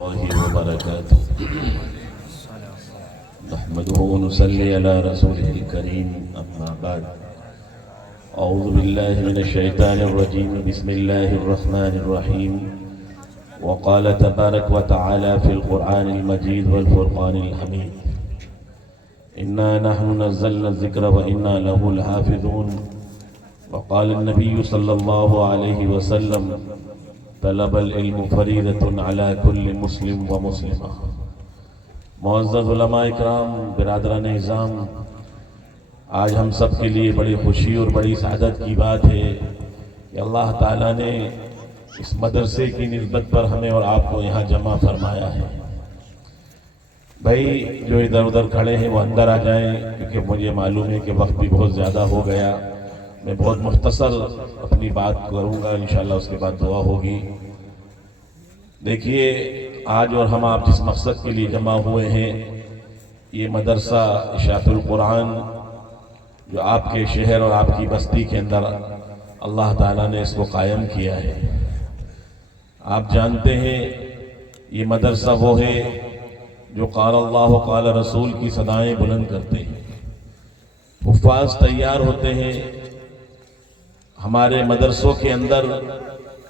الله وبركاته. نحمده ونصلي على رسوله الكريم، أما بعد. أعوذ بالله من الشيطان الرجيم، بسم الله الرحمن الرحيم. وقال تبارك وتعالى في القرآن المجيد والفرقان الحميد: إنا نحن نزلنا الذكر وإنا له لحافظون. وقال النبي صلى الله عليه وسلم: طلب العلم فریضۃ علی کل مسلم و مسلمہ. معزز علماء اکرام، برادران اعظام، آج ہم سب کے لیے بڑی خوشی اور بڑی سعادت کی بات ہے کہ اللہ تعالیٰ نے اس مدرسے کی نسبت پر ہمیں اور آپ کو یہاں جمع فرمایا ہے. بھائی جو ادھر ادھر کھڑے ہیں وہ اندر آ جائیں، کیونکہ مجھے معلوم ہے کہ وقت بھی بہت زیادہ ہو گیا. میں بہت مختصر اپنی بات کروں گا، انشاءاللہ اس کے بعد دعا ہوگی. دیکھیے، آج اور ہم آپ جس مقصد کے لیے جمع ہوئے ہیں، یہ مدرسہ اشاعت القرآن جو آپ کے شہر اور آپ کی بستی کے اندر اللہ تعالیٰ نے اس کو قائم کیا ہے. آپ جانتے ہیں یہ مدرسہ وہ ہے جو قال اللہ قال رسول کی صدائیں بلند کرتے ہیں. حفاظ تیار ہوتے ہیں. ہمارے مدرسوں کے اندر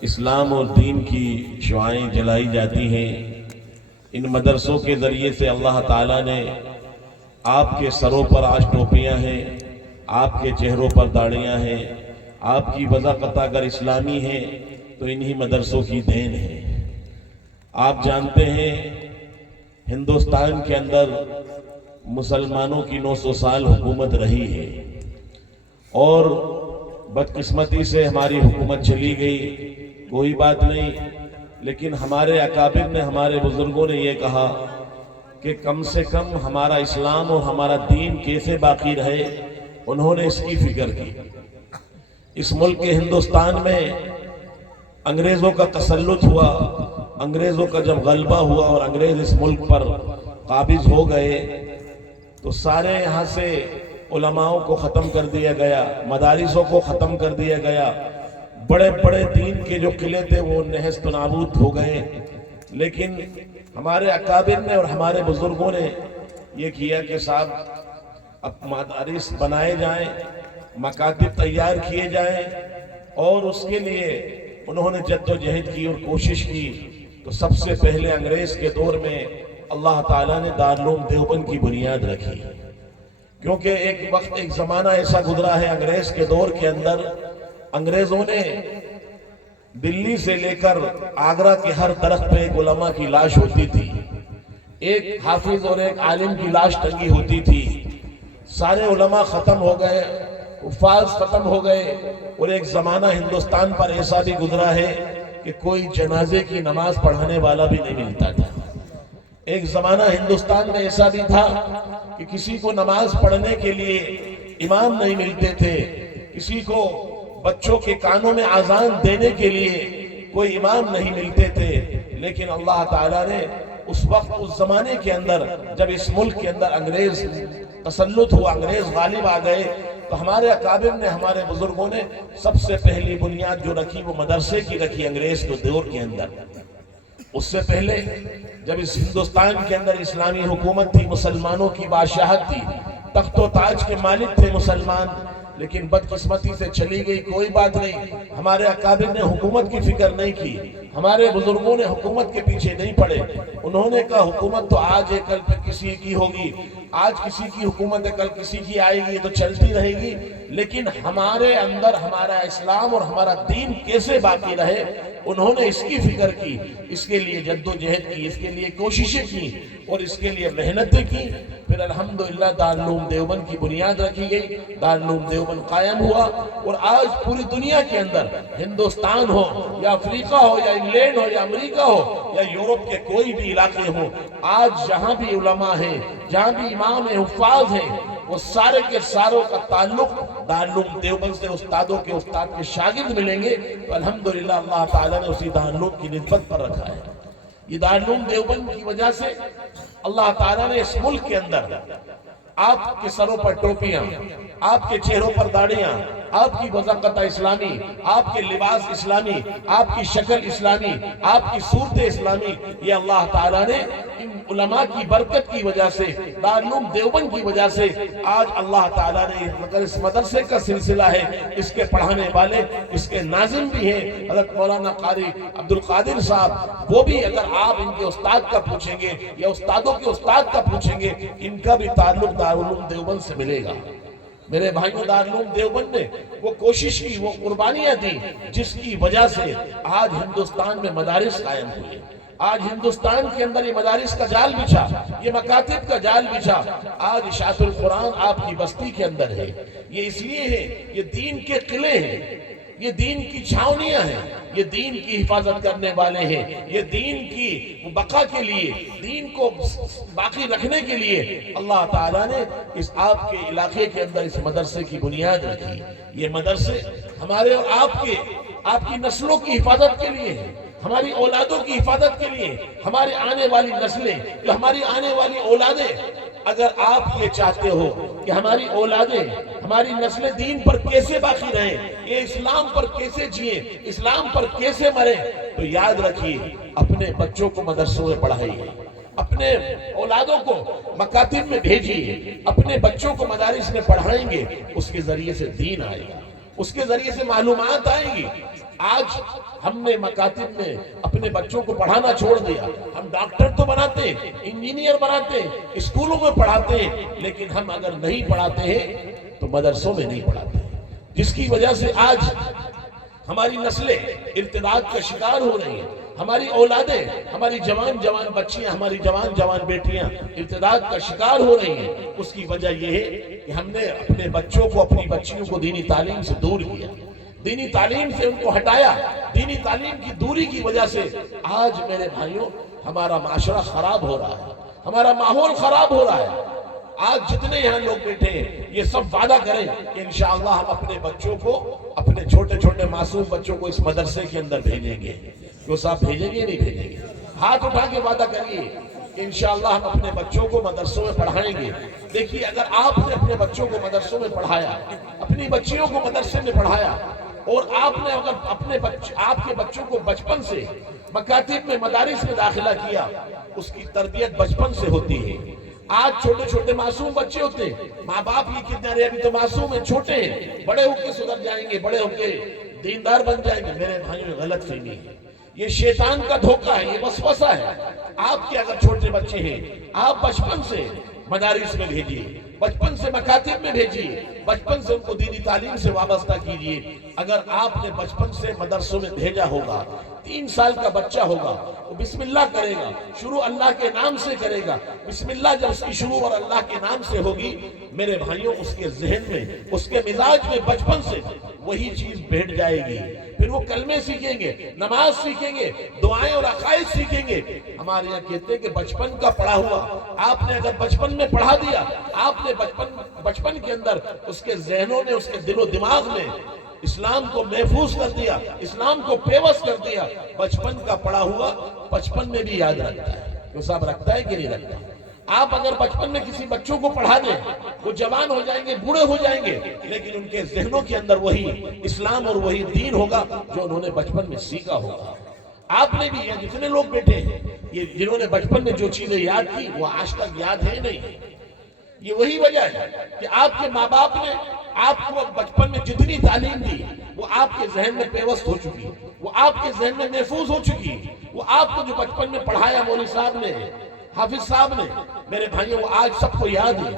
اسلام اور دین کی شعائیں جلائی جاتی ہیں. ان مدرسوں کے ذریعے سے اللہ تعالیٰ نے آپ کے سروں پر آج ٹوپیاں ہیں، آپ کے چہروں پر داڑیاں ہیں. آپ کی وضاقت اگر اسلامی ہے تو انہی مدرسوں کی دین ہے. آپ جانتے ہیں ہندوستان کے اندر مسلمانوں کی 900 سال حکومت رہی ہے، اور بدقسمتی سے ہماری حکومت چلی گئی. کوئی بات نہیں، لیکن ہمارے اکابر نے، ہمارے بزرگوں نے یہ کہا کہ کم سے کم ہمارا اسلام اور ہمارا دین کیسے باقی رہے. انہوں نے اس کی فکر کی. اس ملک کے ہندوستان میں انگریزوں کا تسلط ہوا. انگریزوں کا جب غلبہ ہوا اور انگریز اس ملک پر قابض ہو گئے تو سارے یہاں سے علماؤں کو ختم کر دیا گیا، مدارسوں کو ختم کر دیا گیا. بڑے بڑے دین کے جو قلعے تھے وہ نہست و نابود ہو گئے. لیکن ہمارے اکابر نے اور ہمارے بزرگوں نے یہ کیا کہ صاحب اب مدارس بنائے جائیں، مکاتب تیار کیے جائیں. اور اس کے لیے انہوں نے جد و جہد کی اور کوشش کی. تو سب سے پہلے انگریز کے دور میں اللہ تعالیٰ نے دارالعلوم دیوبند کی بنیاد رکھی، کیونکہ ایک وقت ایک زمانہ ایسا گزرا ہے انگریز کے دور کے اندر. انگریزوں نے دلی سے لے کر آگرہ کے ہر درخت پہ ایک علماء کی لاش ہوتی تھی، ایک حافظ اور ایک عالم کی لاش ٹنگی ہوتی تھی. سارے علماء ختم ہو گئے، حفاظ ختم ہو گئے، اور ایک زمانہ ہندوستان پر ایسا بھی گزرا ہے کہ کوئی جنازے کی نماز پڑھانے والا بھی نہیں ملتا تھا. ایک زمانہ ہندوستان میں ایسا بھی تھا کہ کسی کو نماز پڑھنے کے لیے امام نہیں ملتے تھے، کسی کو بچوں کے کانوں میں اذان دینے کے لیے کوئی امام نہیں ملتے تھے. لیکن اللہ تعالیٰ نے اس وقت، اس زمانے کے اندر جب اس ملک کے اندر انگریز تسلط ہوا، انگریز غالب آ گئے، تو ہمارے اکابر نے، ہمارے بزرگوں نے سب سے پہلی بنیاد جو رکھی وہ مدرسے کی رکھی انگریز کے دور کے اندر. اس سے پہلے جب اس ہندوستان کے اندر اسلامی حکومت تھی، مسلمانوں کی بادشاہت تھی، تخت و تاج کے مالک تھے مسلمان، لیکن بدقسمتی سے چلی گئی. کوئی بات نہیں، ہمارے اکابر نے حکومت کی فکر نہیں کی، ہمارے بزرگوں نے حکومت کے پیچھے نہیں پڑے. انہوں نے کہا حکومت تو آج ہے کل کسی کی ہوگی، آج کسی کی حکومت ہے کل کسی کی آئے گی، تو چلتی رہے گی. لیکن ہمارے اندر ہمارا اسلام اور ہمارا دین کیسے باقی رہے، انہوں نے اس کی فکر کی. اس کے لیے جد و جہد کی، اس کے لیے کوششیں کی، اور اس کے لیے محنتیں کی. پھر الحمدللہ دارالعلوم دیوبند کی بنیاد رکھی گئی، دارالعلوم دیوبند قائم ہوا. اور آج پوری دنیا کے اندر، ہندوستان ہو یا افریقہ ہو یا انگلینڈ ہو یا امریکہ ہو یا یورپ کے کوئی بھی علاقے ہوں، آج جہاں بھی علماء ہیں، جہاں بھی امام ہیں، حفاظ ہیں، وہ سارے کے ساروں کا تعلق دارالعلوم دیوبند سے استادوں کے استاد کے شاگرد ملیں گے. تو الحمدللہ اللہ تعالیٰ نے اسی دارالعلوم کی نسبت پر رکھا ہے. یہ دارالعلوم دیوبند کی وجہ سے اللہ تعالیٰ نے اس ملک کے اندر آپ کے سروں پر ٹوپیاں، آپ کے چہروں پر داڑیاں، آپ کی وضاقت اسلامی، آپ کے لباس اسلامی، آپ کی شکل اسلامی، آپ کی صورت اسلامی، یہ اللہ تعالیٰ نے ان علماء کی برکت کی وجہ سے، دارالعلوم دیوبند کی وجہ سے آج اللہ تعالیٰ نے اگر اس مدرسے کا سلسلہ ہے، اس کے پڑھانے والے، اس کے ناظم بھی ہیں حضرت مولانا قاری عبدالقادر صاحب، وہ بھی اگر آپ ان کے استاد کا پوچھیں گے یا استادوں کے استاد کا پوچھیں گے، ان کا بھی تعلق دارالعلوم دیوبند سے ملے گا۔ میرے بھائیوں، دارالعلوم دیوبند نے وہ کوشش کی، وہ قربانیاں دی، جس کی وجہ سے آج ہندوستان میں مدارس قائم ہوئے، آج ہندوستان کے اندر یہ مدارس کا جال بچھا، یہ مکاتب کا جال بچھا، آج اشاعت القرآن آپ کی بستی کے اندر ہے۔ یہ اس لیے ہے، یہ دین کے قلعے ہیں، یہ دین کی چھاونیاں ہیں، یہ دین کی حفاظت کرنے والے ہیں، یہ دین کی بقا کے لیے، دین کو باقی رکھنے کے لیے اللہ تعالیٰ نے اس آپ کے علاقے کے اندر اس مدرسے کی بنیاد رکھی۔ یہ مدرسے ہمارے اور آپ کی نسلوں کی حفاظت کے لیے ہیں، ہماری اولادوں کی حفاظت کے لیے، ہمارے آنے والی نسلیں، کہ ہماری آنے والی اولادیں، اگر آپ یہ چاہتے ہو کہ ہماری اولادیں، ہماری نسلیں دین پر کیسے باقی رہیں، یہ اسلام پر کیسے جئیں، اسلام پر کیسے مریں، تو یاد رکھیے اپنے بچوں کو مدرسوں میں پڑھائیے، اپنے اولادوں کو مکاتب میں بھیجیے، اپنے بچوں کو مدارس میں پڑھائیں گے، اس کے ذریعے سے دین آئے گا، اس کے ذریعے سے معلومات آئیں گی۔ آج ہم نے مکاتب میں اپنے بچوں کو پڑھانا چھوڑ دیا، ہم ڈاکٹر تو بناتے ہیں، انجینئر بناتے ہیں، اسکولوں میں پڑھاتے ہیں، لیکن ہم اگر نہیں پڑھاتے ہیں تو مدرسوں میں نہیں پڑھاتے ہیں، جس کی وجہ سے آج ہماری نسلیں ارتداد کا شکار ہو رہی ہیں، ہماری اولادیں، ہماری جوان بچیاں، ہماری جوان بیٹیاں ارتداد کا شکار ہو رہی ہیں۔ اس کی وجہ یہ ہے کہ ہم نے اپنے بچوں کو، اپنی بچیوں کو دینی تعلیم سے دور کیا، دینی تعلیم سے ان کو ہٹایا۔ دینی تعلیم کی دوری کی وجہ سے آج میرے بھائیوں ہمارا معاشرہ خراب ہو رہا ہے، ہمارا ماحول خراب ہو رہا ہے۔ آج جتنے یہاں لوگ بیٹھے ہیں یہ سب وعدہ کریں کہ انشاءاللہ ہم اپنے بچوں کو، اپنے چھوٹے چھوٹے معصوم بچوں کو اس مدرسے کے اندر بھیجیں گے۔ وہ صاحب بھیجیں گے نہیں بھیجیں گے؟ ہاتھ اٹھا کے وعدہ کریے کہ انشاءاللہ ہم اپنے بچوں کو مدرسوں میں پڑھائیں گے۔ دیکھیے، اگر آپ نے اپنے بچوں کو مدرسوں میں پڑھایا، اپنی بچیوں کو مدرسے میں پڑھایا، اور آپ نے اگر آپ کے بچوں کو بچپن سے مکاتب میں، مدارس میں داخلہ کیا، اس کی تربیت بچپن سے ہوتی ہے۔ آج چھوٹے چھوٹے معصوم بچے ہوتے ہیں، ماں باپ یہ کتنے رہے ابھی تو معصوم ہیں، چھوٹے ہیں، بڑے ہو کے سدھر جائیں گے، بڑے ہو کے دیندار بن جائیں گے۔ میرے بھائیوں، غلط فہمی ہے، یہ شیطان کا دھوکہ ہے، یہ وسوسہ ہے۔ آپ کے اگر چھوٹے بچے ہیں، آپ بچپن سے مدارس میں بھیجیے، بچپن سے مکاتب میں بھیجیے، بچپن سے ان کو دینی تعلیم سے وابستہ کیجیے۔ اگر آپ نے بچپن سے مدرسوں میں بھیجا ہوگا، 3 سال کا بچہ ہوگا، وہ بسم اللہ کرے گا، شروع اللہ کے نام سے کرے گا۔ بسم اللہ جب اس کی شروع اور اللہ کے نام سے ہوگی، میرے بھائیوں، اس کے ذہن میں، اس کے مزاج میں بچپن سے وہی چیز بیٹھ جائے گی۔ پھر وہ کلمے سیکھیں گے، نماز سیکھیں گے، دعائیں اور عقائد سیکھیں گے۔ ہمارے یہاں کہتے ہیں کہ بچپن کا پڑھا ہوا، آپ نے اگر بچپن میں پڑھا دیا، آپ نے بچپن کے اندر اس کے ذہنوں میں، اس کے دل و دماغ میں اسلام کو محفوظ کر دیا، اسلام کو پیوست کر دیا، بچپن کا پڑھا ہوا بچپن میں بھی یاد رکھتا ہے۔ تو صاحب رکھتا ہے کہ نہیں رکھتا؟ آپ اگر بچپن میں کسی بچوں کو پڑھا دیں، وہ جوان ہو جائیں گے، بوڑھے ہو جائیں گے، لیکن ان کے ذہنوں کے اندر وہی اسلام اور وہی دین ہوگا جو انہوں نے بچپن میں سیکھا ہوگا۔ آپ نے بھی، یہ جتنے لوگ بیٹھے ہیں، یہ جنہوں نے بچپن میں جو چیزیں یاد کی وہ آج تک یاد ہے نہیں۔ یہ وہی وجہ ہے کہ آپ کے ماں باپ نے آپ کو بچپن میں جتنی تعلیم دی وہ آپ کے ذہن میں پیوست ہو چکی، وہ آپ کے ذہن میں محفوظ ہو چکی۔ وہ آپ کو جو بچپن میں پڑھایا مولوی صاحب نے، حافظ صاحب نے، میرے بھائیوں، وہ آج سب کو یاد ہے۔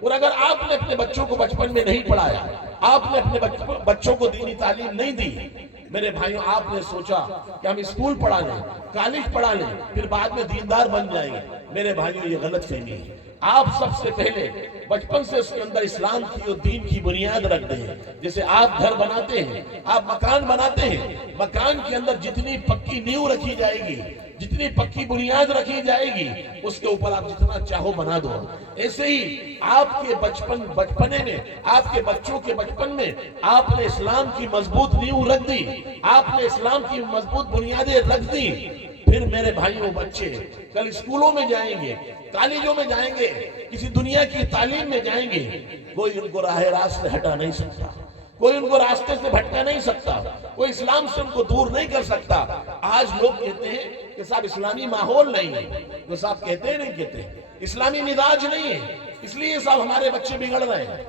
اور اگر آپ نے اپنے بچوں کو بچپن میں نہیں پڑھایا، آپ نے اپنے بچوں کو دینی تعلیم نہیں دی، میرے بھائیوں، آپ نے سوچا کہ ہم اسکول پڑھا لیں، کالج پڑھا لیں، پھر بعد میں دیندار بن جائیں گے، میرے بھائیوں، یہ غلط فہمی ہے۔ آپ سب سے پہلے بچپن سے اس کے اندر اسلام کی اور دین کی بنیاد رکھتے ہیں۔ جیسے آپ گھر بناتے ہیں، آپ مکان بناتے ہیں، مکان کے اندر جتنی پکی نیو رکھی جائے گی، جتنی پکی بنیاد رکھی جائے گی، اس کے اوپر آپ جتنا چاہو بنا دو۔ ایسے ہی آپ کے بچپنے میں، آپ کے بچوں کے بچپن میں آپ نے اسلام کی مضبوط نیو رکھ دی، آپ نے اسلام کی مضبوط بنیادیں رکھ دی، پھر میرے بھائیوں بچے کل اسکولوں میں جائیں گے، کالجوں میں جائیں گے، کسی دنیا کی تعلیم میں جائیں گے، کوئی ان کو راہ راست سے ہٹا نہیں سکتا، کوئی ان کو راستے سے بھٹکا نہیں سکتا، کوئی اسلام سے ان کو دور نہیں کر سکتا۔ آج لوگ کہتے ہیں کہ صاحب اسلامی ماحول نہیں ہے، وہ صاحب کہتے ہیں نہیں کہتے، اسلامی مزاج نہیں ہے، اس لیے صاحب ہمارے بچے بگڑ رہے ہیں،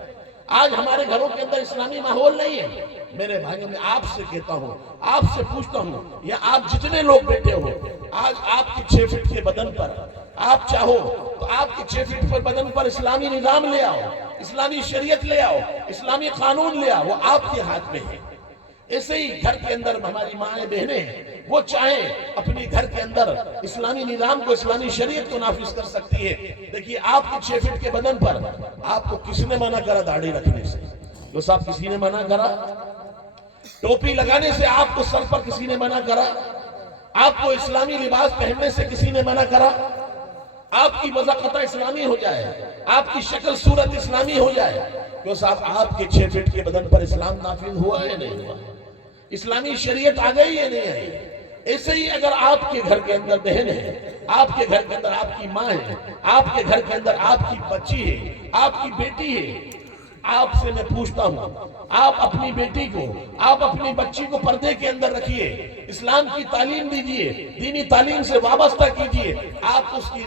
آج ہمارے گھروں کے اندر اسلامی ماحول نہیں ہے۔ میرے بھائیوں میں آپ سے کہتا ہوں، آپ سے پوچھتا ہوں، یا آپ جتنے لوگ بیٹھے ہو، آج آپ کی 6 فٹ کے بدن پر آپ چاہو تو آپ کی 6 فٹ پر بدن پر اسلامی نظام لے آؤ، اسلامی شریعت لے آؤ، اسلامی قانون لے آؤ، وہ آپ کے ہاتھ میں ہے۔ ایسے ہی گھر کے اندر ہماری مائیں بہنیں وہ چاہیں اپنی گھر کے اندر اسلامی نظام کو، اسلامی شریعت کو نافذ کر سکتی ہے۔ دیکھیے آپ کی 6 فٹ کے بدن پر آپ کو کس نے منع کرا داڑھی رکھنے سے؟ جو صاحب کسی نے منع کرا؟ ٹوپی لگانے سے آپ کو سر پر کسی نے منع کرا؟ آپ کو اسلامی لباس پہننے سے کسی نے منع کرا؟ آپ کی مذاقتہ اسلامی ہو جائے، آپ کی شکل صورت اسلامی ہو جائے، کیوں صاحب آپ کے 6 فٹ کے بدن پر اسلام نافذ ہوا ہے نہیں ہوا؟ اسلامی شریعت آ گئی ہے نہیں آئی؟ ایسے ہی اگر آپ کے گھر کے اندر بہن ہے، آپ کے گھر کے اندر آپ کی ماں ہے، آپ کے گھر کے اندر آپ کی بچی ہے، آپ کی بیٹی ہے، آپ سے میں پوچھتا ہوں، آپ اپنی بیٹی کو، آپ اپنی بچی کو پردے کے اندر رکھیے، اسلام کی تعلیم دیجئے، دینی تعلیم سے وابستہ کیجئے، آپ اس کی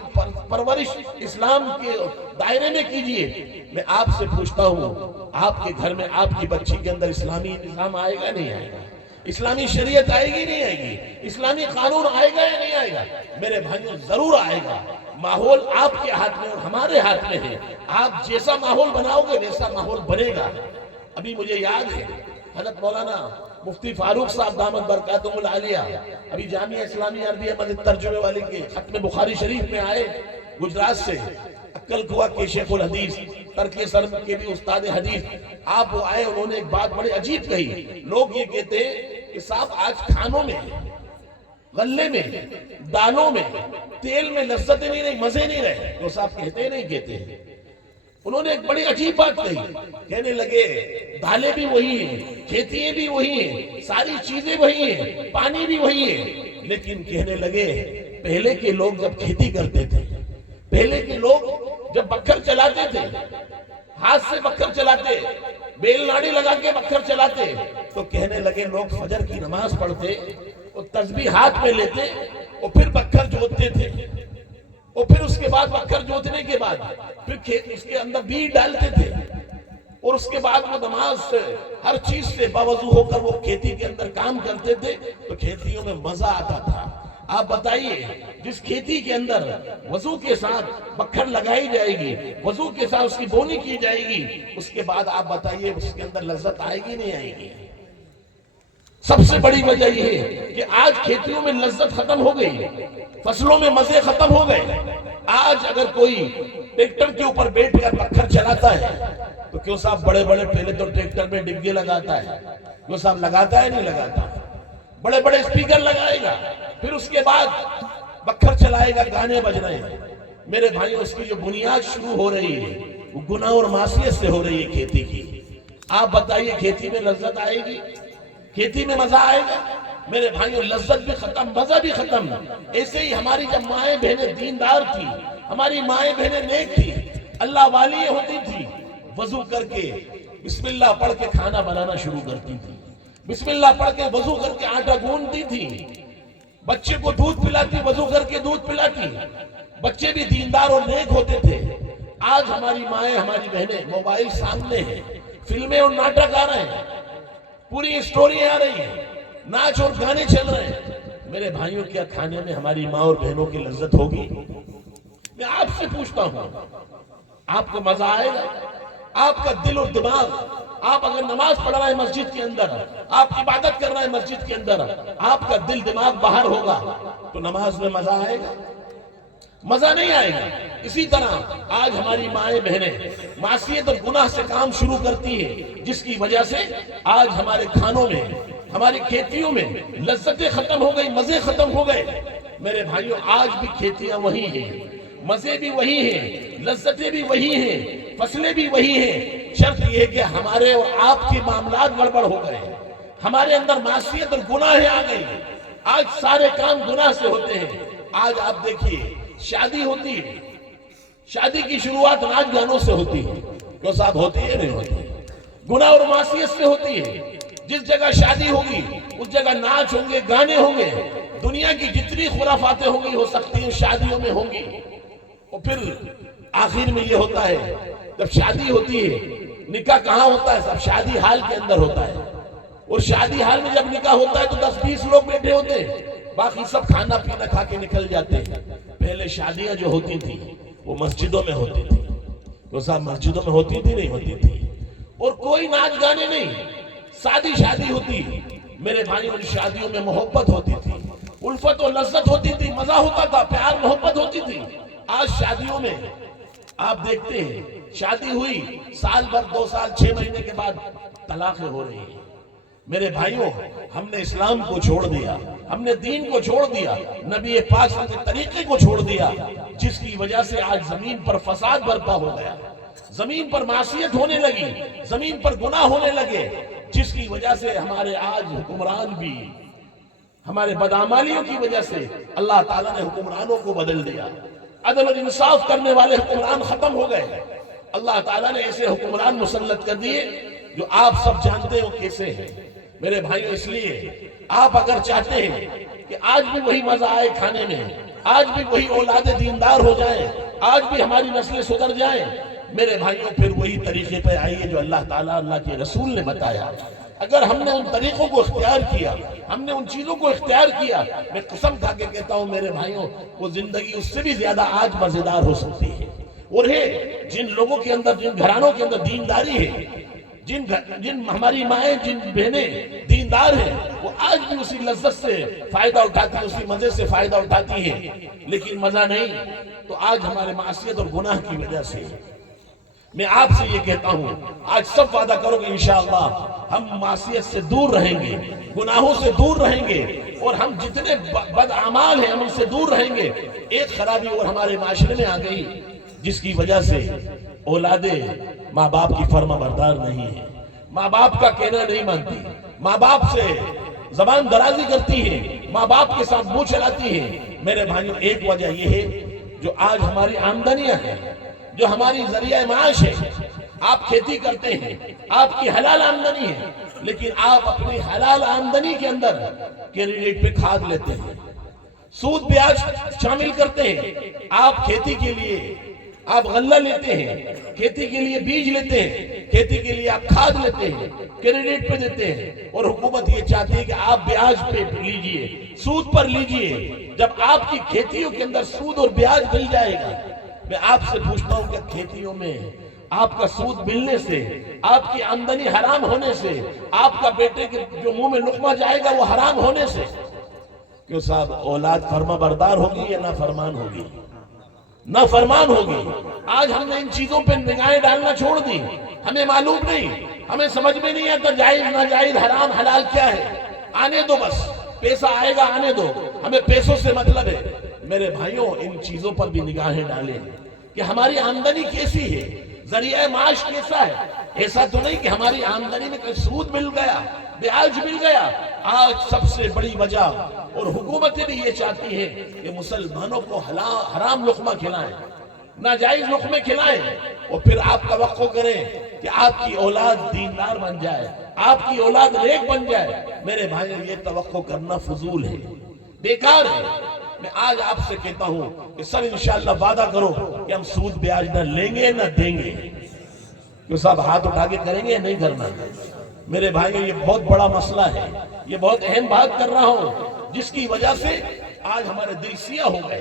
پرورش اسلام کے دائرے میں کیجئے۔ میں آپ سے پوچھتا ہوں، آپ کے گھر میں آپ کی بچی کے اندر اسلامی نظام آئے گا نہیں آئے گا؟ اسلامی شریعت آئے گی نہیں آئے گی؟ اسلامی قانون آئے گا یا نہیں آئے گا؟ میرے بھائیوں ضرور آئے گا۔ ماحول آپ کے ہاتھ میں اور ہمارے ہاتھ میں ہے، آپ جیسا ماحول بناؤ گے ویسا ماحول بنے گا۔ ابھی مجھے یاد ہے حضرت مولانا مفتی فاروق صاحب دامت برکاتہم العالیہ ابھی جامعہ اسلامی عربیہ مسجد ترجمے والے کے ختم بخاری شریف میں آئے گجرات سے، عقل کوا کے شیخ الحدیث، ترک سر کے بھی استاد حدیث، آپ وہ آئے، انہوں نے ایک بات بڑی عجیب کہی۔ لوگ یہ کہتے ہیں کہ صاحب آج کھانوں میں، غلے میں، دالوں میں، تیل میں لذتیں نہیں رہی، مزے نہیں رہے، تو صاحب کہتے ہیں نہیں کہتے ہیں؟ انہوں نے ایک بڑی عجیب بات کہی، کہنے لگے دالیں بھی وہی ہیں، کھیتیاں بھی وہی ہیں، ساری چیزیں وہی ہیں، پانی بھی وہی ہے، لیکن کہنے لگے پہلے کے لوگ جب کھیتی کرتے تھے، پہلے کے لوگ جب بکھر چلاتے تھے، ہاتھ سے بکھر چلاتے، بیل ناڑی لگا کے بکھر چلاتے، تو کہنے لگے لوگ فجر کی نماز پڑھتے، وہ تسبیح ہاتھ میں لیتے، اور پھر بکھر جوتتے تھے، اور پھر اس کے بعد بکھر جوتنے کے بعد پھر اس کے اندر بیج ڈالتے تھے، اور اس کے بعد وہ نماز سے ہر چیز سے باوضو ہو کر وہ کھیتی کے اندر کام کرتے تھے، تو کھیتیوں میں مزہ آتا تھا۔ آپ بتائیے جس کھیتی کے اندر وضو کے ساتھ بکھر لگائی جائے گی، وضو کے ساتھ اس کی بونی کی جائے گی، اس کے بعد آپ بتائیے اس کے اندر لذت آئے گی نہیں آئے گی؟ سب سے بڑی وجہ یہ ہے کہ آج کھیتیوں میں لذت ختم ہو گئی، فصلوں میں مزے ختم ہو گئے۔ آج اگر کوئی ٹریکٹر کے اوپر بیٹھ کر بکھر چلاتا ہے تو کیوں صاحب بڑے بڑے پہلے تو ٹریکٹر میں ڈگے لگاتا ہے، کیوں صاحب لگاتا ہے نہیں لگاتا؟ بڑے بڑے اسپیکر لگائے گا، پھر اس کے بعد بکھر چلائے گا، گانے بج رہے ہیں۔ میرے بھائیوں اس کی جو بنیاد شروع ہو رہی ہے وہ گناہ اور معصیت سے ہو رہی ہے کھیتی کی۔ آپ بتائیے کھیتی میں لذت آئے گی؟ کھیتی میں مزہ آئے گا؟ میرے بھائیوں لذت بھی ختم، مزہ بھی ختم۔ ایسے ہی ہماری جب مائیں بہنیں دیندار تھی، ہماری مائیں بہنیں نیک تھی، اللہ والی ہوتی تھی، وضو کر کے بسم اللہ پڑھ کے کھانا بنانا شروع کرتی تھی، بسم اللہ پڑھ کے وضو کر کے آٹا گوندتی تھی، بچے کو دودھ پلاتی، وضو کر کے دودھ پلاتی، بچے بھی دیندار اور نیک ہوتے تھے۔ آج ہماری مائیں، ہماری بہنیں موبائل سامنے ہیں، فلمیں اور ناٹک آ رہے ہیں، پوری اسٹوریاں آ رہی ہیں، ناچ اور گانے چل رہے ہیں۔ میرے بھائیوں کیا کھانے میں ہماری ماں اور بہنوں کی لذت ہوگی؟ میں آپ سے پوچھتا ہوں، آپ کو مزہ آئے گا؟ آپ کا دل اور دماغ، آپ اگر نماز پڑھ رہا ہے مسجد کے اندر، آپ عبادت کر رہا ہے مسجد کے اندر، آپ کا دل دماغ باہر ہوگا تو نماز میں مزہ آئے گا؟ مزہ نہیں آئے گا۔ اسی طرح آج ہماری مائیں بہنیں معصیت اور گناہ سے کام شروع کرتی ہیں، جس کی وجہ سے آج ہمارے کھانوں میں، ہماری کھیتیوں میں لذتیں ختم ہو گئی، مزے ختم ہو گئے۔ میرے بھائیوں آج بھی کھیتیاں وہی ہیں، مزے بھی وہی ہیں، لذتیں بھی وہی ہیں، فصلیں بھی وہی ہیں۔ شرط یہ ہے کہ ہمارے اور آپ کے معاملات گڑبڑ ہو گئے، ہمارے اندر معصیت اور گناہ آ گئی۔ آج سارے کام گناہ سے ہوتے ہیں۔ آج آپ دیکھیے شادی ہوتی ہے، شادی کی شروعات ناچ گانوں سے ہوتی ہے، کیوں صاحب ہوتی ہے نہیں ہوتی؟ گناہ اور معصیت سے ہوتی ہے۔ جس جگہ شادی ہوگی اس جگہ ناچ ہوں گے، گانے ہوں گے، دنیا کی جتنی خرافاتیں ہوں گی ہو سکتی ہیں شادیوں میں ہوں گی۔ اور پھر آخر میں یہ ہوتا ہے جب شادی ہوتی ہے، نکاح کہاں ہوتا ہے؟ سب شادی حال کے اندر ہوتا ہے، اور شادی حال میں جب نکاح ہوتا ہے تو 10-20 لوگ بیٹھے ہوتے ہیں، باقی سب کھانا پینا کھا کے نکل جاتے ہیں۔ پہلے شادیاں جو ہوتی تھی وہ مسجدوں میں ہوتی تھی، تو صاحب مسجدوں میں ہوتی تھی نہیں ہوتی تھی، اور کوئی ناچ گانے نہیں، سادی شادی ہوتی۔ میرے بھائی ان شادیوں میں محبت ہوتی تھی، الفت و لذت ہوتی تھی، مزہ ہوتا تھا، پیار محبت ہوتی تھی۔ آج شادیوں میں آپ دیکھتے ہیں شادی ہوئی سال بھر 2 سال 6 مہینے کے بعد طلاقیں ہو رہی ہیں۔ میرے بھائیوں ہم نے اسلام کو چھوڑ دیا، ہم نے دین کو چھوڑ دیا، نبی پاک صلی اللہ علیہ وسلم کے طریقے کو چھوڑ دیا، جس کی وجہ سے آج زمین پر فساد برپا ہو گیا، زمین پر معصیت ہونے لگی، زمین پر گناہ ہونے لگے، جس کی وجہ سے ہمارے آج حکمران بھی ہمارے بدعمالیوں کی وجہ سے اللہ تعالیٰ نے حکمرانوں کو بدل دیا، عدل اور انصاف کرنے والے حکمران ختم ہو گئے۔ اللہ تعالیٰ نے ایسے حکمران مسلط کر دیے جو آپ سب جانتے ہو کیسے ہیں۔ میرے بھائیوں اس لیے آپ اگر چاہتے ہیں کہ آج بھی وہی مزہ آئے کھانے میں، آج بھی وہی اولاد دیندار ہو جائیں، آج بھی ہماری نسلیں سدھر جائیں، میرے بھائیوں پھر وہی طریقے پہ آئیے جو اللہ تعالیٰ اللہ کے رسول نے بتایا۔ اگر ہم نے ان طریقوں کو اختیار کیا، ہم نے ان چیزوں کو اختیار کیا، میں قسم کھا کے کہتا ہوں میرے بھائیوں وہ زندگی اس سے بھی زیادہ آج مزیدار ہو سکتی ہے۔ اور ہے جن لوگوں کے اندر، جن گھرانوں کے اندر دینداری ہے، جن ہماری مائیں، جن بہنیں دیندار ہیں، وہ آج بھی اسی لذت سے فائدہ اٹھاتی ہیں، اسی مزے سے فائدہ اٹھاتی ہیں، لیکن مزہ نہیں تو آج ہمارے معصیت اور گناہ کی وجہ سے۔ میں آپ سے یہ کہتا ہوں آج سب وعدہ کرو کہ انشاءاللہ ہم معصیت سے دور رہیں گے، گناہوں سے دور رہیں گے، اور ہم جتنے بد اعمال ہیں ہم ان سے دور رہیں گے۔ ایک خرابی اور ہمارے معاشرے میں آ گئی جس کی وجہ سے اولادیں ماں باپ کی فرما بردار نہیں ہیں، ماں باپ کا کہنا نہیں مانتی، ماں باپ سے زبان درازی کرتی ہیں، ماں باپ کے ساتھ منہ چلاتی ہیں۔ میرے بھائیوں ایک وجہ یہ ہے جو آج ہماری آمدنیاں ہیں، جو ہماری ذریعہ معاش ہے۔ آپ کھیتی کرتے ہیں، آپ کی حلال آمدنی ہے، لیکن آپ اپنی حلال آمدنی کے اندر کریڈٹ پہ کھاد لیتے ہیں، سود بیاج شامل کرتے ہیں۔ آپ کھیتی کے لیے آپ غلہ لیتے ہیں، کھیتی کے لیے بیج لیتے ہیں، کھیتی کے لیے آپ کھاد لیتے ہیں، کریڈٹ پہ دیتے ہیں، اور حکومت یہ چاہتی ہے کہ آپ بیاج پہ لیجئے، سود پر لیجئے۔ جب آپ کی کھیتیوں کے اندر سود اور بیاج مل جائے گا، میں آپ سے پوچھتا ہوں کہ کھیتیوں میں آپ کا سود ملنے سے، آپ کی آمدنی حرام ہونے سے، آپ کا بیٹے کے جو منہ میں لقمہ جائے گا وہ حرام ہونے سے، کیوں صاحب اولاد فرما بردار ہوگی یا نافرمان ہوگی؟ نافرمان ہوگی۔ آج ہم نے ان چیزوں پہ نگاہیں ڈالنا چھوڑ دی، ہمیں معلوم نہیں، ہمیں سمجھ میں نہیں آتا جائز ناجائز حرام حلال کیا ہے۔ آنے دو، بس پیسہ آئے گا آنے دو، ہمیں پیسوں سے مطلب ہے۔ میرے بھائیوں ان چیزوں پر بھی نگاہیں ڈالیں کہ ہماری آمدنی کیسی ہے، ذریعہ معاش کیسا ہے۔ ایسا تو نہیں کہ ہماری آمدنی میں کوئی سود مل گیا، بیاج مل گیا۔ آج سب سے بڑی وجہ، اور حکومتیں بھی یہ چاہتی ہیں کہ مسلمانوں کو حرام لقمہ کھلائیں، ناجائز لقمے کھلائیں، اور پھر آپ توقع کریں کہ آپ کی اولاد دیندار بن جائے، آپ کی اولاد نیک بن جائے۔ میرے بھائیوں یہ توقع کرنا فضول ہے، بیکار ہے۔ میں آج آپ سے کہتا ہوں کہ سب انشاءاللہ وعدہ کرو کہ ہم سود بیاج نہ لیں گے نہ دیں گے۔ کیوں صاحب ہاتھ اٹھا کے کریں گے یا نہیں کرنا؟ میرے بھائیوں یہ بہت بڑا مسئلہ ہے، یہ بہت اہم بات کر رہا ہوں، جس کی وجہ سے آج ہمارے دل سیاہ ہو گئے،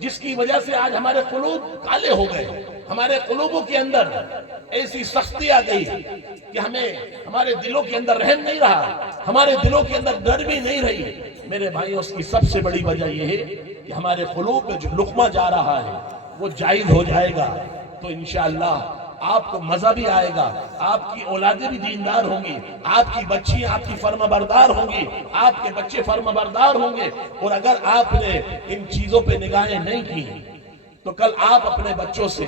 جس کی وجہ سے آج ہمارے قلوب کالے ہو گئے، ہمارے قلوبوں کے اندر ایسی سختی آ گئی کہ ہمارے دلوں کے اندر رحم نہیں رہا، ہمارے دلوں کے اندر ڈر بھی نہیں رہی۔ میرے بھائیوں اس کی سب سے بڑی وجہ یہ ہے کہ ہمارے قلوب میں جو لقمہ جا رہا ہے وہ جائز ہو جائے گا تو انشاءاللہ آپ کو مزہ بھی آئے گا، آپ کی اولادیں بھی دیندار ہوں گی، آپ کی بچیاں آپ کی فرما بردار ہوں گی، آپ کے بچے فرما بردار ہوں گے۔ اور اگر آپ نے ان چیزوں پہ نگاہیں نہیں کی تو کل آپ اپنے بچوں سے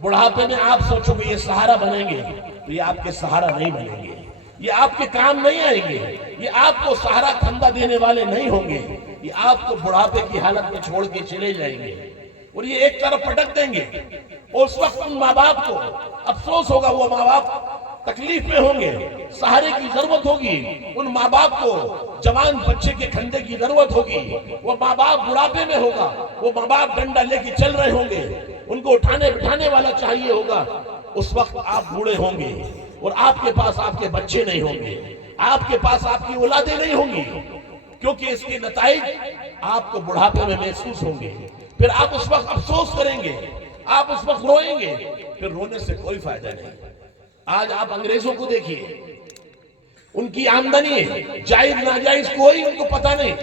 بڑھاپے میں آپ سوچو گے یہ سہارا بنیں گے، تو یہ آپ کے سہارا نہیں بنیں گے۔ یہ آپ کے کام نہیں آئیں گے، یہ آپ کو سہارا کھندا دینے والے نہیں ہوں گے، یہ آپ کو بڑھاپے کی حالت میں چھوڑ کے چلے جائیں گے اور یہ ایک طرف پٹک دیں گے۔ اور اس وقت ان ماں باپ کو افسوس ہوگا، وہ ماں باپ تکلیف میں ہوں گے، سہارے کی ضرورت ہوگی، ان ماں باپ کو جوان بچے کے کھنڈے کی ضرورت ہوگی، وہ ماں باپ بڑھاپے میں ہوگا، وہ ماں باپ ڈنڈا لے کے چل رہے ہوں گے، ان کو اٹھانے بٹھانے والا چاہیے ہوگا۔ اس وقت آپ بوڑھے ہوں گے اور آپ کے پاس آپ کے بچے نہیں ہوں گے، آپ کے پاس آپ کی اولادیں نہیں ہوں گی، کیونکہ اس کے نتائج آپ کو بڑھاپے میں محسوس ہوں گے۔ پھر آپ اس وقت افسوس کریں گے، آپ اس وقت روئیں گے، پھر رونے سے کوئی فائدہ نہیں۔ آج آپ انگریزوں کو دیکھیے، ان کی آمدنی ہے جائز ناجائز کوئی ان کو پتہ نہیں،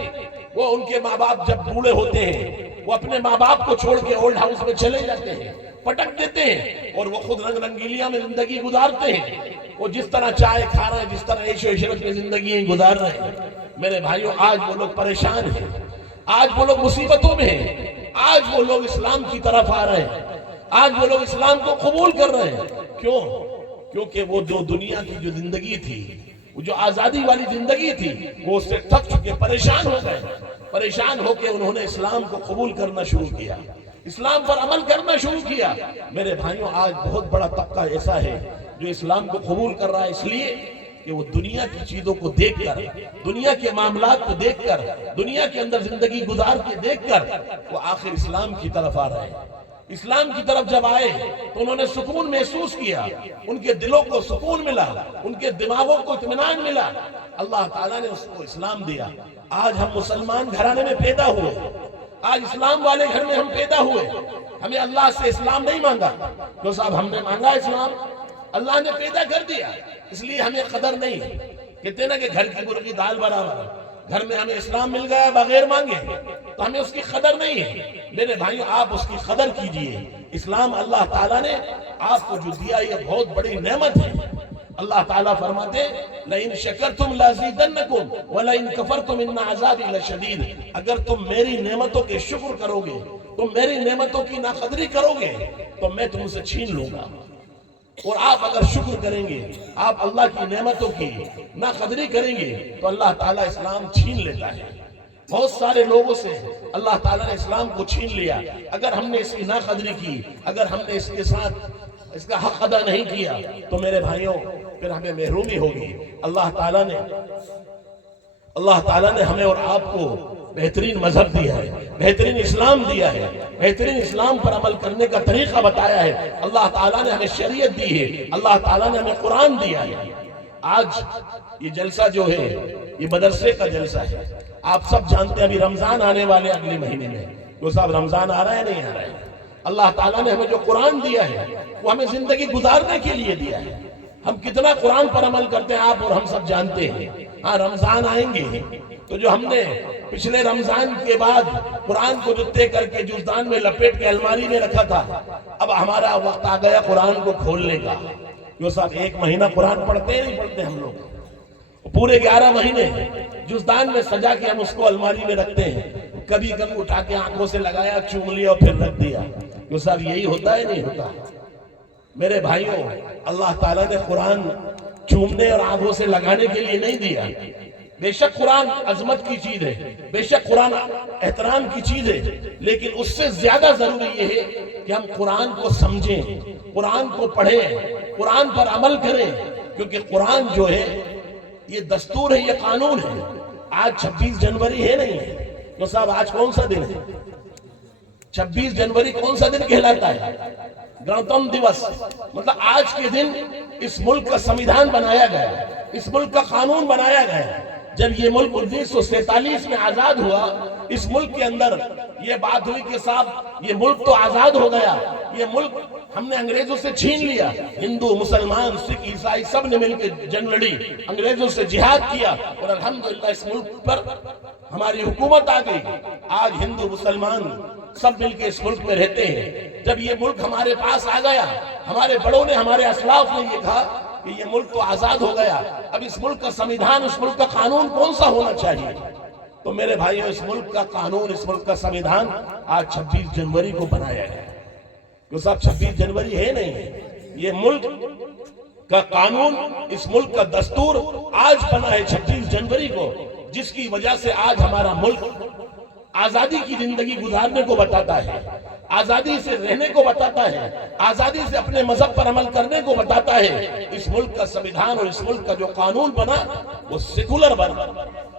وہ ان کے ماں باپ جب بوڑھے ہوتے ہیں وہ اپنے ماں باپ کو چھوڑ کے اولڈ ہاؤس میں چلے جاتے ہیں، پٹک دیتے ہیں اور وہ خود رنگ رنگیلیاں میں زندگی گزارتے ہیں، وہ جس طرح چائے کھا رہے ہیں، جس طرح عیش و عشرت میں زندگی گزار رہے ہیں۔ میرے بھائیوں، آج وہ لوگ پریشان ہیں، آج وہ لوگ مصیبتوں میں ہیں، آج وہ لوگ اسلام کی طرف آ رہے ہیں، آج وہ لوگ اسلام کو قبول کر رہے ہیں۔ کیوں؟ کیونکہ وہ جو دنیا کی جو زندگی تھی، وہ جو آزادی والی زندگی تھی، وہ اس سے تھک چکے، پریشان ہو گئے، پریشان ہو کے انہوں نے اسلام کو قبول کرنا شروع کیا، اسلام پر عمل کرنا شروع کیا۔ میرے بھائیوں، آج بہت بڑا طبقہ ایسا ہے جو اسلام کو قبول کر رہا ہے، اس لیے کہ وہ دنیا کی چیزوں کو دیکھ کر، دنیا کے معاملات کو دیکھ کر، دنیا کے اندر زندگی گزار کے دیکھ کر وہ آخر اسلام کی طرف آ رہے ہیں۔ اسلام کی طرف جب آئے تو انہوں نے سکون محسوس کیا، ان کے دلوں کو سکون ملا، ان کے دماغوں کو اطمینان ملا، اللہ تعالیٰ نے اس کو اسلام دیا۔ آج ہم مسلمان گھرانے میں پیدا ہوئے، آج اسلام والے گھر میں ہم پیدا ہوئے، ہمیں اللہ سے اسلام نہیں مانگا، تو صاحب ہم نے مانگا اسلام، اللہ نے پیدا کر دیا، اس لیے ہمیں قدر نہیں ہے۔ کہتے ہیں نا کہ گھر کی مرغی دال برابر، گھر میں ہمیں اسلام مل گیا بغیر مانگے تو ہمیں اس کی قدر نہیں ہے۔ میرے بھائیوں، آپ اس کی قدر کیجئے۔ اسلام اللہ تعالیٰ نے آپ کو جو دیا یہ بہت بڑی نعمت ہے۔ اللہ تعالیٰ فرماتے لَإِن شَكَرْتُمْ لَأَزِيدَنَّكُمْ وَلَئِن كَفَرْتُمْ إِنَّ عَذَابِي لَشَدِيدٌ۔ اگر تم میری نعمتوں کے شکر کرو گے، تم میری نعمتوں کی ناقدری کرو گے تو میں تم سے چھین لوں گا، اور آپ اگر شکر کریں گے، آپ اللہ کی نعمتوں کی ناقدری کریں گے تو اللہ تعالیٰ اسلام چھین لیتا ہے۔ بہت سارے لوگوں سے اللہ تعالیٰ نے اسلام کو چھین لیا، اگر ہم نے اس کی ناقدری کی، اگر ہم نے اس کے ساتھ اس کا حق ادا نہیں کیا تو میرے بھائیوں پھر ہمیں محرومی ہوگی۔ اللہ تعالیٰ نے ہمیں اور آپ کو بہترین مذہب دیا ہے، بہترین اسلام دیا ہے، بہترین اسلام پر عمل کرنے کا طریقہ بتایا ہے۔ اللہ تعالیٰ نے ہمیں شریعت دی ہے، اللہ تعالیٰ نے ہمیں قرآن دیا ہے۔ آج یہ جلسہ جو ہے یہ مدرسے کا جلسہ ہے۔ آپ سب جانتے ہیں ابھی رمضان آنے والے اگلے مہینے میں، وہ صاحب رمضان آ رہا ہے نہیں آ رہا ہے؟ اللہ تعالیٰ نے ہمیں جو قرآن دیا ہے وہ ہمیں زندگی گزارنے کے لیے دیا ہے۔ ہم کتنا قرآن پر عمل کرتے ہیں آپ اور ہم سب جانتے ہیں۔ ہاں رمضان آئیں گے تو جو ہم نے پچھلے رمضان کے بعد قرآن کو جتے کر کے جزدان میں لپیٹ کے الماری میں رکھا تھا، اب ہمارا وقت آ گیا قرآن کو کھولنے کا۔ جو صاحب ایک مہینہ قرآن پڑھتے نہیں پڑھتے ہم لوگ، پورے 11 مہینے جزدان میں سجا کے ہم اس کو الماری میں رکھتے ہیں، کبھی کبھی اٹھا کے آنکھوں سے لگایا، چوم لیا اور پھر رکھ دیا۔ جو صاحب یہی ہوتا ہے نہیں ہوتا؟ میرے بھائیوں، اللہ تعالیٰ نے قرآن چومنے اور آنکھوں سے لگانے کے لیے نہیں دیا۔ بے شک قرآن عظمت کی چیز ہے، بے شک قرآن احترام کی چیز ہے، لیکن اس سے زیادہ ضروری یہ ہے کہ ہم قرآن کو سمجھیں، قرآن کو پڑھیں، قرآن پر عمل کریں، کیونکہ قرآن جو ہے یہ دستور ہے، یہ قانون ہے۔ آج 26 جنوری ہے نہیں ہے تو صاحب آج کون سا دن ہے؟ 26 جنوری کون سا دن کہلاتا ہے؟ گنتم دیوس، مطلب آج کے دن اس ملک کا سمویدھان بنایا گیا، اس ملک کا قانون بنایا گیا۔ جب یہ ملک 1947 میں آزاد ہوا، اس ملک کے اندر یہ بات ہوئی کہ صاحب یہ ملک تو آزاد ہو گیا، یہ ملک ہم نے انگریزوں سے چھین لیا۔ ہندو، مسلمان، سکھ، عیسائی سب نے مل کے جنگ لڑی، انگریزوں سے جہاد کیا، اور الحمدللہ اس ملک پر ہماری حکومت آ گئی۔ آج ہندو مسلمان سب مل کے اس ملک میں رہتے ہیں۔ جب یہ ملک ہمارے پاس آ گیا، ہمارے بڑوں نے، ہمارے اسلاف نے یہ کہا کہ یہ ملک تو آزاد ہو گیا، اب اس ملک کا سمویدھان، اس ملک کا قانون کون سا ہونا چاہیے؟ تو میرے بھائیوں، اس ملک کا قانون، اس ملک کا سمویدھان آج 26 جنوری کو بنایا گیا۔ تو صاحب 26 جنوری ہے نہیں ہے، یہ ملک کا قانون, اس ملک کا دستور آج بنا ہے 26 جنوری کو, جس کی وجہ سے آج ہمارا ملک آزادی کی زندگی گزارنے کو بتاتا ہے, آزادی سے رہنے کو بتاتا ہے, آزادی سے اپنے مذہب پر عمل کرنے کو بتاتا ہے. اس ملک کا سمویدھان اور اس ملک کا جو قانون بنا وہ سیکولر بنا.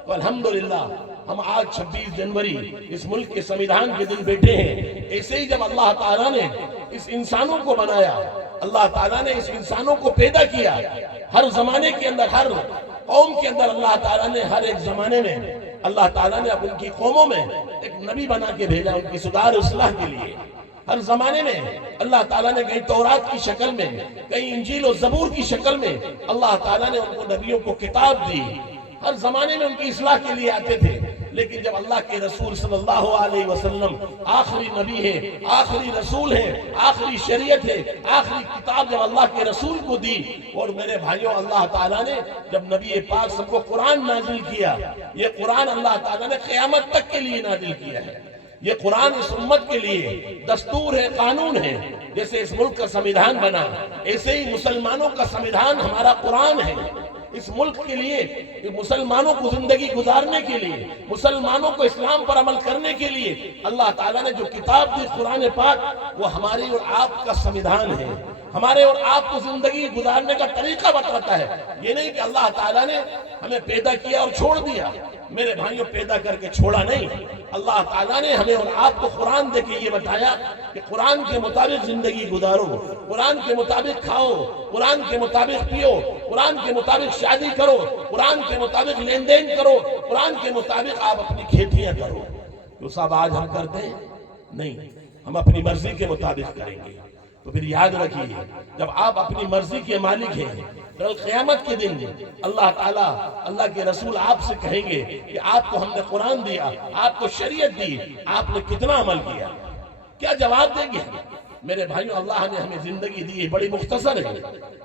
تو الحمدللہ ہم آج 26 جنوری اس ملک کے سمویدھان کے دن بیٹھے ہیں. ایسے ہی جب اللہ تعالیٰ نے اس انسانوں کو بنایا, اللہ تعالیٰ نے اس انسانوں کو پیدا کیا, ہر زمانے کے اندر, ہر قوم کے اندر اللہ تعالیٰ نے ہر ایک زمانے میں اللہ تعالیٰ نے اب ان کی قوموں میں ایک نبی بنا کے بھیجا ان کی سدھار اصلاح کے لیے. ہر زمانے میں اللہ تعالیٰ نے کہیں تورات کی شکل میں, کہیں انجیل و زبور کی شکل میں اللہ تعالیٰ نے ان کو نبیوں کو کتاب دی. ہر زمانے میں ان کی اصلاح کے لیے آتے تھے. لیکن جب اللہ کے رسول صلی اللہ علیہ وسلم آخری نبی ہیں, آخری رسول ہیں, آخری شریعت ہے, آخری کتاب جب اللہ کے رسول کو دی, اور میرے بھائیوں اللہ تعالیٰ نے جب نبی پاک سب کو قرآن نازل کیا, یہ قرآن اللہ تعالیٰ نے قیامت تک کے لیے نازل کیا ہے. یہ قرآن اس امت کے لیے دستور ہے, قانون ہے. جیسے اس ملک کا سمویدھان بنا, ایسے ہی مسلمانوں کا سمویدھان ہمارا قرآن ہے. اس ملک کے لیے, مسلمانوں کو زندگی گزارنے کے لیے, مسلمانوں کو اسلام پر عمل کرنے کے لیے اللہ تعالیٰ نے جو کتاب دی قرآن پاک, وہ ہماری اور آپ کا سمویدھان ہے. ہمارے اور آپ کو زندگی گزارنے کا طریقہ بتاتا ہے. یہ نہیں کہ اللہ تعالیٰ نے ہمیں پیدا کیا اور چھوڑ دیا. میرے بھائیوں, پیدا کر کے چھوڑا نہیں. اللہ تعالیٰ نے ہمیں اور آپ کو قرآن دے کے یہ بتایا کہ قرآن کے مطابق زندگی گزارو, قرآن کے مطابق کھاؤ, قرآن کے مطابق پیو, قرآن کے مطابق شادی کرو, قرآن کے مطابق لین دین کرو, قرآن کے مطابق آپ اپنی کھیتیاں کرو. جو سب آج ہم کرتے ہیں نہیں, ہم اپنی مرضی کے مطابق کریں گے. تو پھر یاد رکھیے, جب آپ اپنی مرضی کے مالک ہیں, کل قیامت کے دن اللہ تعالیٰ, اللہ کے رسول آپ سے کہیں گے کہ آپ کو ہم نے قرآن دیا, آپ کو شریعت دی, آپ نے کتنا عمل کیا؟ کیا جواب دیں گے؟ میرے بھائیوں, اللہ نے ہمیں زندگی دی ہے, بڑی مختصر ہے,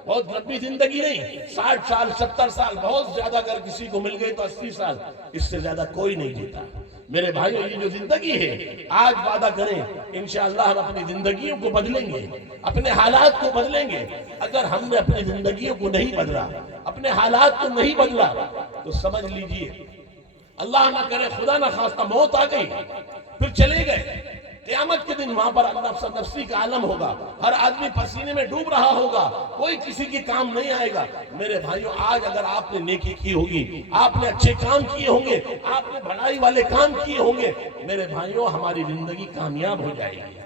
بہت لمبی زندگی نہیں. 60 سال 70 سال, بہت زیادہ اگر کسی کو مل گئی تو 80 سال, اس سے زیادہ کوئی نہیں جیتا. میرے بھائیوں, یہ جو زندگی ہے, آج وعدہ کریں انشاءاللہ ہم اپنی زندگیوں کو بدلیں گے, اپنے حالات کو بدلیں گے. اگر ہم نے اپنی زندگیوں کو نہیں بدلا, اپنے حالات کو نہیں بدلا, تو سمجھ لیجئے اللہ نہ کرے, خدا نہ خواستہ موت آ گئی, پھر چلے گئے. قیامت کے دن وہاں پر نفس نفسی کا عالم ہوگا, ہر آدمی پسینے میں ڈوب رہا ہوگا, کوئی کسی کی کام نہیں آئے گا. میرے بھائیوں, آج اگر آپ نے نیکی کی ہوگی, آپ نے اچھے کام کیے ہوں گے, آپ نے بھلائی والے کام کیے ہوں گے, میرے بھائیوں ہماری زندگی کامیاب ہو جائے گی.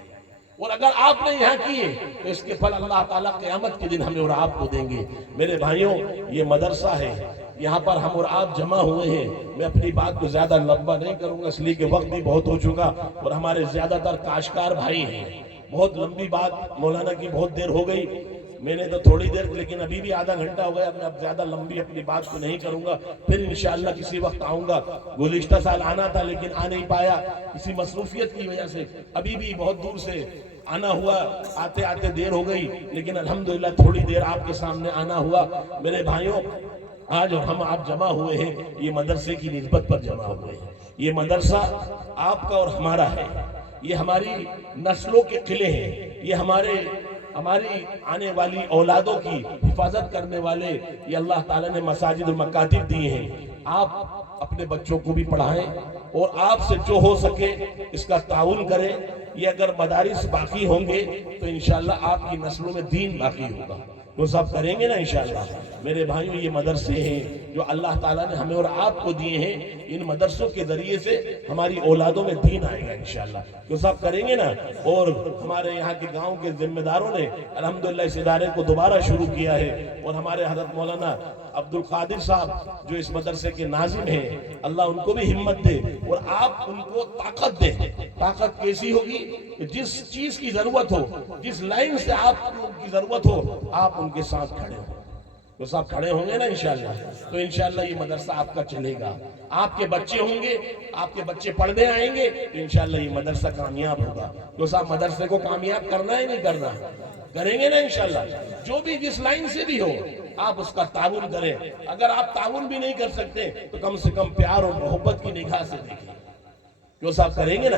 اور اگر آپ نے یہاں کیے تو اس کے پھل اللہ تعالیٰ قیامت کے دن ہمیں اور آپ کو دیں گے. میرے بھائیوں, یہ مدرسہ ہے, یہاں پر ہم اور آپ جمع ہوئے ہیں. میں اپنی بات کو زیادہ لمبا نہیں کروں گا, اس لیے کہ وقت بھی بہت ہو چکا, اور ہمارے زیادہ تر کاشتکار بھائی ہیں. بہت لمبی بات مولانا کی بہت دیر ہو گئی, میں نے تو تھوڑی دیر, لیکن ابھی بھی آدھا گھنٹہ ہو گیا. میں اب زیادہ لمبی اپنی بات کو نہیں کروں گا, پھر انشاءاللہ کسی وقت آؤں گا. گزشتہ سال آنا تھا لیکن آ نہیں پایا کسی مصروفیت کی وجہ سے. ابھی بھی بہت دور سے آنا ہوا, آتے آتے دیر ہو گئی, لیکن الحمدللہ تھوڑی دیر آپ کے سامنے آنا ہوا. میرے بھائیوں, آج ہم آپ جمع ہوئے ہیں, یہ مدرسے کی نسبت پر جمع ہوئے ہیں. یہ مدرسہ آپ کا اور ہمارا ہے, یہ ہماری نسلوں کے قلعے ہیں, یہ ہماری آنے والی اولادوں کی حفاظت کرنے والے یہ اللہ تعالیٰ نے مساجد و مکاتب دیے ہیں. آپ اپنے بچوں کو بھی پڑھائیں, اور آپ سے جو ہو سکے اس کا تعاون کریں. یہ اگر مدارس باقی ہوں گے تو انشاءاللہ آپ کی نسلوں میں دین باقی ہوگا. وہ سب کریں گے نا انشاءاللہ. میرے بھائیوں, یہ مدرسے ہیں جو اللہ تعالیٰ نے ہمیں اور آپ کو دیے ہیں. ان مدرسوں کے ذریعے سے ہماری اولادوں میں دین آئے گا انشاءاللہ. وہ سب کریں گے نا. اور ہمارے یہاں کے گاؤں کے ذمہ داروں نے الحمدللہ اس ادارے کو دوبارہ شروع کیا ہے, اور ہمارے حضرت مولانا عبد القادر صاحب جو اس مدرسے کے ناظم ہیں, اللہ ان کو بھی ہمت دے, اور آپ ان کو طاقت دیں. طاقت کیسی ہوگی کہ جس چیز کی ضرورت ہو, جس لائن سے آپ کو کی ضرورت ہو, آپ ان کے ساتھ کھڑے ہوں. تو صاحب کھڑے ہوں گے نا انشاءاللہ, تو انشاءاللہ یہ مدرسہ آپ کا چلے گا. آپ کے بچے ہوں گے, آپ کے بچے پڑھنے آئیں گے, تو انشاءاللہ یہ مدرسہ کامیاب ہوگا. تو صاحب مدرسے کو کامیاب کرنا ہی نہیں کرنا, کریں گے نا انشاءاللہ. جو بھی جس لائن سے بھی ہو آپ اس کا تعاون کریں. اگر آپ تعاون بھی نہیں کر سکتے تو کم سے کم پیار اور محبت کی نگاہ سے دیکھیں, جو صاحب کریں گے نا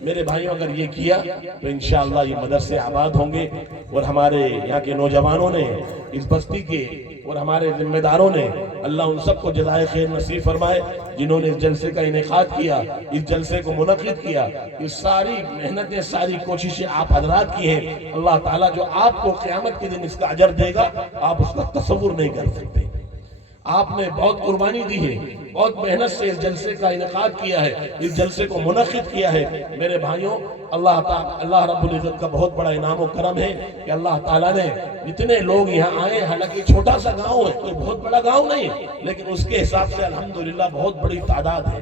میرے بھائیوں، اگر یہ کیا تو انشاءاللہ یہ مدرسے آباد ہوں گے، اور ہمارے یہاں کے نوجوانوں نے، اس بستی کے اور ہمارے ذمہ داروں نے، اللہ ان سب کو جزائے خیر نصیب فرمائے جنہوں نے اس جلسے کا انعقاد کیا، اس جلسے کو منعقد کیا۔ یہ ساری محنتیں، ساری کوششیں آپ حضرات کی ہیں، اللہ تعالیٰ جو آپ کو قیامت کے دن اس کا اجر دے گا آپ اس کا تصور نہیں کر سکتے۔ آپ نے بہت قربانی دی ہے، بہت محنت سے اس جلسے کا انعقاد کیا ہے، اس جلسے کو منعقد کیا ہے۔ میرے بھائیوں، اللہ رب العزت کا بہت بڑا انعام و کرم ہے کہ اللہ تعالیٰ نے اتنے لوگ یہاں آئے، حالانکہ چھوٹا سا گاؤں ہے، کوئی بہت بڑا گاؤں نہیں، لیکن اس کے حساب سے الحمدللہ بہت بڑی تعداد ہے۔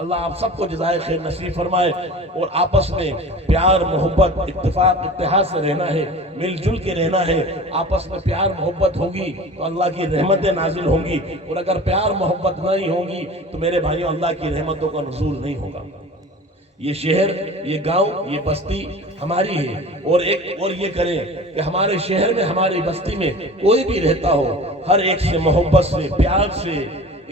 اللہ آپ سب کو جزائے خیر نصیب فرمائے، اور آپس میں پیار محبت اتفاق اتحاد سے رہنا ہے، مل جل کے رہنا ہے۔ آپس میں پیار محبت ہوگی تو اللہ کی رحمتیں نازل ہوں گی، اور اگر پیار محبت نہیں ہوگی تو میرے بھائیوں اللہ کی رحمتوں کا نزول نہیں ہوگا۔ یہ شہر، یہ گاؤں، یہ بستی ہماری ہے، اور یہ کریں کہ ہمارے شہر میں، ہماری بستی میں کوئی بھی رہتا ہو، ہر ایک سے محبت سے، پیار سے،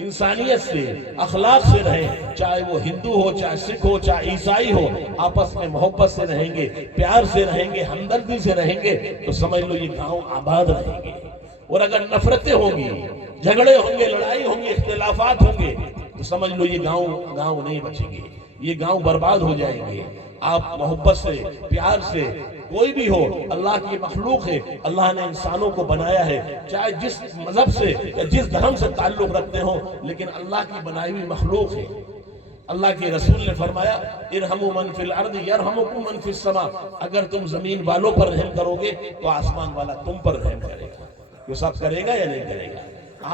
انسانیت سے، اخلاق سے رہیں، چاہے وہ ہندو ہو، چاہے سکھ ہو، چاہے عیسائی ہو، آپس میں محبت سے رہیں گے، پیار سے رہیں گے، ہمدردی سے رہیں گے تو سمجھ لو یہ گاؤں آباد رہیں گے۔ اور اگر نفرتیں ہوں گی، جھگڑے ہوں گے، لڑائی ہوں گی، اختلافات ہوں گے تو سمجھ لو یہ گاؤں نہیں بچیں گے، یہ گاؤں برباد ہو جائیں گے۔ آپ محبت سے، پیار سے، کوئی بھی ہو، اللہ کی مخلوق ہے، اللہ نے انسانوں کو بنایا ہے، چاہے جس مذہب سے یا جس دھرم سے تعلق رکھتے ہوں، لیکن اللہ کی بنائی ہوئی مخلوق ہے۔ اللہ کے رسول نے فرمایا ارحموا من فی الارض یرحمکم من فی السماء، اگر تم زمین والوں پر رحم کرو گے تو آسمان والا تم پر رحم کرے گا۔ یہ سب کرے گا یا نہیں کرے گا؟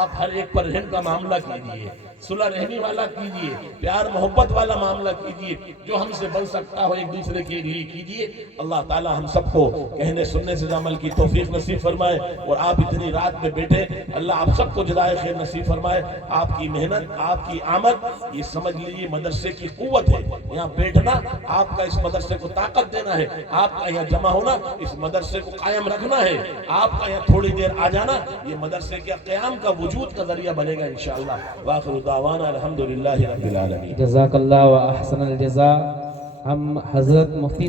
آپ ہر ایک پر رحم کا معاملہ کیجئے، صلح رحمی والا کیجئے، پیار محبت والا معاملہ کیجئے، جو ہم سے بن سکتا ہو ایک دوسرے کے لیے کیجئے۔ اللہ تعالی ہم سب کو کہنے سننے سے عمل کی توفیق نصیب فرمائے، اور آپ اتنی رات میں بیٹھے، اللہ آپ سب کو جزائے خیر نصیب فرمائے۔ آپ کی محنت، آپ کی آمد، یہ سمجھ لیجیے مدرسے کی قوت ہے۔ یہاں بیٹھنا آپ کا اس مدرسے کو طاقت دینا ہے، آپ کا یہاں جمع ہونا اس مدرسے کو قائم رکھنا ہے، آپ کا یہاں تھوڑی دیر آ جانا یہ مدرسے کے قیام کا وجود کا ذریعہ بنے گا انشاءاللہ۔ وآخر دعوانا الحمدللہ رب العالمین۔ جزاک اللہ و احسن الجزاء۔ ہم حضرت مفتی